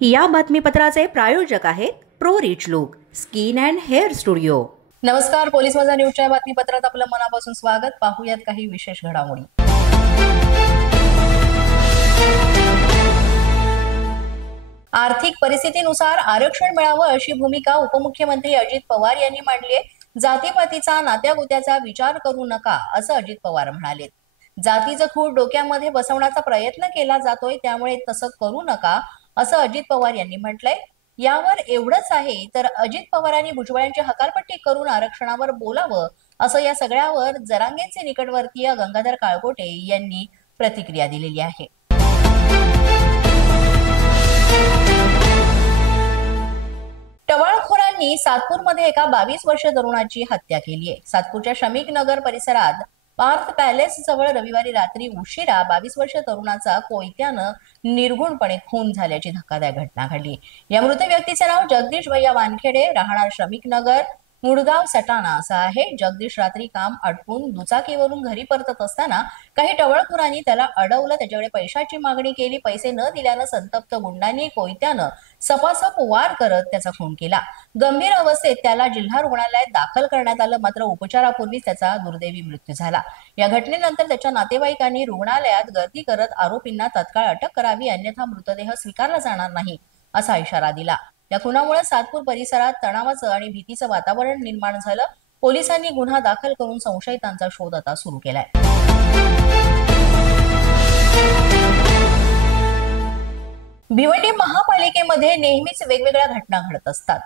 या बातमीपत्राचे प्रायोजक आहेत pro rich look skin and hair studio. नमस्कार, पोलीस माझा न्यूजच्या बातमीपत्रात आपलं मनापासून स्वागत। पाहूयात काही विशेष घडामोडी। आर्थिक परिस्थितीनुसार आरक्षण मिळावं अशी भूमिका उपमुख्यमंत्री अजित पवार यांनी मांडली आहे। जातीपातीचा नात्यागोत्याचा विचार करू नका असं अजित पवार म्हणाले। जातीचं खूळ डोक्यामध्ये बसवण्याचा प्रयत्न केला जातोय, त्यामुळे तसं करू नका असं अजित पवार यांनी म्हटलंय। यावर एवढंच आहे तर अजित पवारांनी भुजबळांची हकालपट्टी करून आरक्षणावर बोलावं असं या सगळ्यावर जरांगेचे निकटवर्तीय गंगाधर काळकोटे यांनी प्रतिक्रिया दिलेली आहे। टवाळखोरांनी सातपूरमध्ये एका 22 वर्षीय तरुणाची हत्या केली आहे। सातपूरच्या श्रमिक नगर परिसरात पार्थ पॅलेस जवळ रविवारी रात्री उशिरा 22 वर्षीय तरुणाचा कोयत्यानं निर्घुणपणे खून झाल्याची धक्कादायक घटना घडली। या मृत व्यक्तीचे नाव जगदीश भैया वानखेडे, राहणार श्रमिक नगर, मुळगाव सटाणा असं आहे। जगदीश रात्री काम आटपून दुचाकीवरून घरी परतत असताना काही टवाळखोरांनी त्याला अडवलं, त्याच्याकडे पैशाची मागणी केली। पैसे न दिल्यानं संतप्त गुंडांनी कोयत्यानं सपासप वार करत त्याचा खून केला। गंभीर अवस्थेत त्याला जिल्हा रुग्णालयात दाखल करण्यात आलं, मात्र उपचारापूर्वी त्याचा दुर्दैवी मृत्यू झाला। या घटनेनंतर त्याच्या नातेवाईकांनी रुग्णालयात गर्दी करत आरोपींना तत्काळ अटक करावी, अन्यथा मृतदेह स्वीकारला जाणार नाही असा इशारा दिला। या खुनामुळे सातपूर परिसरात तणावाचं आणि भीतीचं वातावरण निर्माण झालं। पोलिसांनी गुन्हा दाखल करून संशयितांचा शोध आता सुरू केलाय। भिवंडी महापालिकेमध्ये नेहमीच वेगवेगळ्या घटना घडत असतात।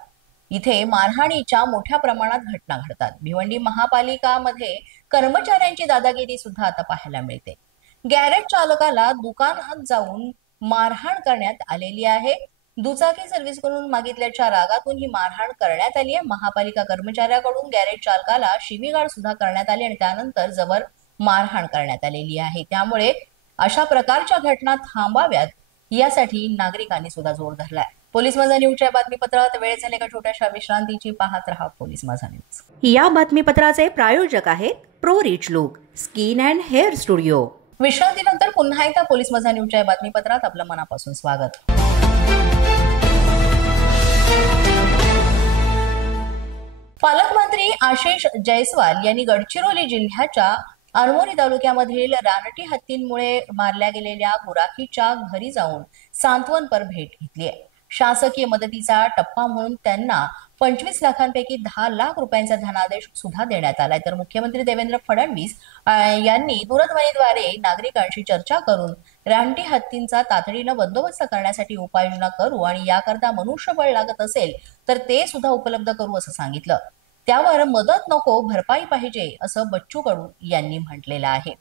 इथे मारहाणीच्या मोठ्या प्रमाणात घटना घडतात। भिवंडी महापालिकामध्ये कर्मचाऱ्यांची दादागिरी सुद्धा आता पाहायला मिळते। गॅरेज चालकाला दुकानात जाऊन मारहाण करण्यात आलेली आहे। दुचाकी सर्व्हिस करून मागितल्याच्या रागातून ही मारहाण करण्यात आली आहे। महापालिका कर्मचाऱ्याकडून गॅरेज चालकाला शिवीगाळ सुद्धा करण्यात आली आणि त्यानंतर जबर मारहाण करण्यात आलेली आहे। त्यामुळे अशा प्रकारच्या घटना थांबाव्यात यासाठी नागरिकांनी सुद्धा जोर धरलाय। पोलीस माझा न्यूजच्या बातमीपत्रात वेळ झाले का छोट्याशा विश्रांतीची। पाहत रहा पोलीस माझा न्यूज। या बातमीपत्राचे प्रायोजक आहेत pro rich look skin and hair studio. विश्रांतीनंतर पुन्हा एकदा पोलीस माझा न्यूजच्या बातमीपत्रात आपलं मनापासून स्वागत। पालकमंत्री आशिष जयस्वाल यांनी गडचिरोली जिल्ह्याच्या आरमोरी तालुक्यामधील रानटी हत्तींमुळे मारल्या गेलेल्या गुराखीच्या घरी जाऊन सांत्वनपर भेट घेतली आहे। शासकीय मदतीचा टप्पा म्हणून त्यांना 25 लाखांपैकी 10 लाख रुपयांचा धनादेश सुद्धा देण्यात आलाय। तर मुख्यमंत्री देवेंद्र फडणवीस यांनी दूरध्वनीद्वारे नागरिकांशी चर्चा करून रानटी हत्तींचा तातडीनं बंदोबस्त करण्यासाठी उपाययोजना करू आणि याकरता मनुष्यबळ लागत असेल तर ते सुद्धा उपलब्ध करू असं सांगितलं। त्यावर मदत नको, भरपाई पाहिजे असं बच्चू कडू यांनी म्हटलेलं आहे।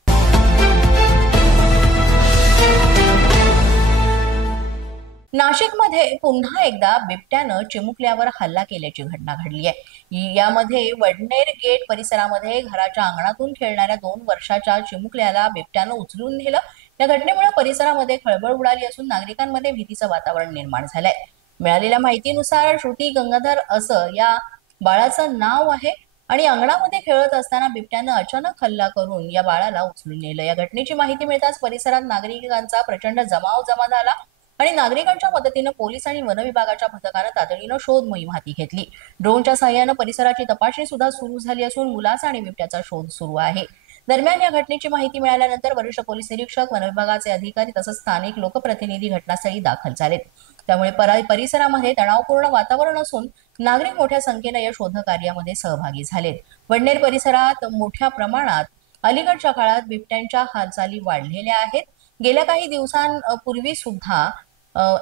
नाशिकमध्ये पुन्हा एकदा बिबट्यानं चिमुकल्यावर हल्ला केल्याची घटना घडली आहे। यामध्ये वडनेर गेट परिसरामध्ये घराच्या अंगणातून खेळणाऱ्या 2 वर्षाच्या चिमुकल्याला बिबट्यानं उचलून नेलं। या घटनेमुळे परिसरामध्ये खळबळ उडाली असून नागरिकांमध्ये भीतीचं वातावरण निर्माण झालंय। मिळालेल्या माहितीनुसार श्रुती गंगाधर असं या बाळाचं नाव आहे आणि अंगणामध्ये खेळत असताना बिबट्यानं अचानक हल्ला करून या बाळाला उचलून नेलं। या घटनेची माहिती मिळताच परिसरात नागरिकांचा प्रचंड जमाव जमा झाला आणि नागरिकांच्या मदतीनं पोलीस आणि वन विभागाच्या पथकानं तातडीनं शोध मोहीम हाती घेतली। ड्रोनच्या सहाय्यानं परिसराची तपासणी सुद्धा सुरू झाली असून मुलाचा आणि बिबट्याचा शोध सुरू आहे। दरम्यान या घटनेची माहिती मिळाल्यानंतर वरिष्ठ पोलीस निरीक्षक, वन विभागाचे अधिकारी तसंच स्थानिक लोकप्रतिनिधी घटनास्थळी दाखल झालेत। त्यामुळे परिसरामध्ये तणावपूर्ण वातावरण असून नागरिक मोठ्या संख्येने या शोध कार्यामध्ये सहभागी झालेत। वडनेर परिसरात मोठ्या प्रमाणात अलीकडच्या काळात बिबट्यांच्या हालचाली वाढलेल्या आहेत। गेल्या काही दिवसांपूर्वी सुद्धा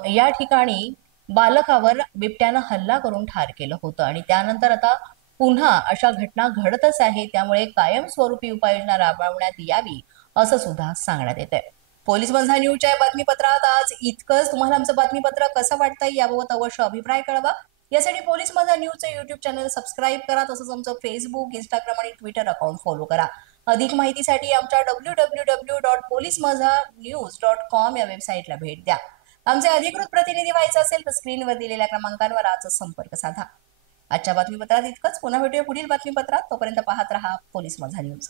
या ठिकाणी बालकावर बिबट्यानं हल्ला करून ठार केलं होतं आणि त्यानंतर आता पुन्हा अशा घटना घडतच आहे। त्यामुळे कायमस्वरूपी उपाययोजना राबवण्यात यावी असं सुद्धा सांगण्यात येतंय। पोलीस माझा न्यूजच्या बातमीपत्रात आज इतकंच। तुम्हाला आमचं बातमीपत्र कसं वाटतंय याबाबत अवश्य अभिप्राय कळवा। यासाठी पोलीस माझा न्यूजचं YouTube चॅनल सबस्क्राईब करा, तसंच आमचं फेसबुक, इंस्टाग्राम आणि ट्विटर अकाउंट फॉलो करा। अधिक माहितीसाठी आमच्या www.policemazanews.com या वेबसाईटला भेट द्या। आमचे अधिकृत प्रतिनिधी व्हायचे असेल तर स्क्रीनवर दिलेल्या क्रमांकांवर आजच संपर्क साधा। आजच्या बातमीपत्रात इतकंच। पुन्हा भेटूया पुढील बातमीपत्रात। तोपर्यंत पाहत रहा पोलीस माझा न्यूज।